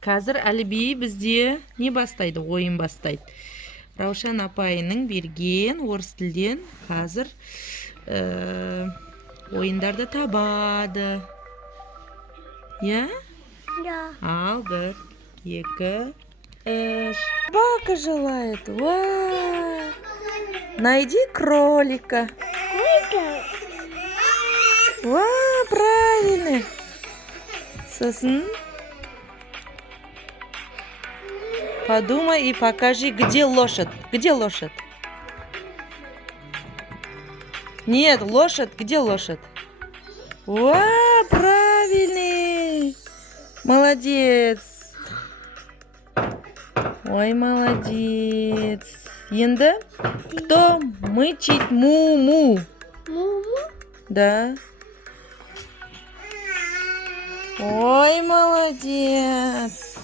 Қазір Әліби бізде не бастайды? Ойын бастайды. Раушан апайының берген орыс тілден қазір ойындарды табады. Я? Да. Ал, 1, 2, 3. Собака желает. Вау! Найди кролика. Вау, правильно. Сосын. Подумай и покажи, где лошадь. Где лошадь? Нет, лошадь. Где лошадь? Вау, правильный. Молодец. Ой, молодец. Енді кто мычит му-му? Муму? Да. Ой, молодец.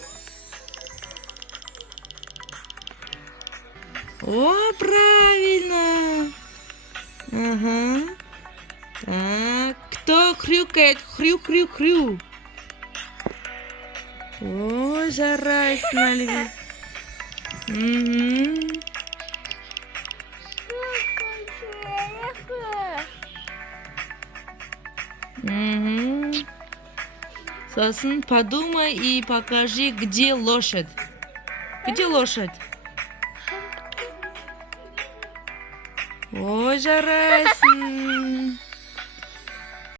О, правильно. Ага. Так, кто хрюкает? Хрю-хрю-хрю. Ой, жара сняли. Угу. Угу. Сосын, подумай и покажи, где лошадь. Где лошадь? Ой, жарайсың.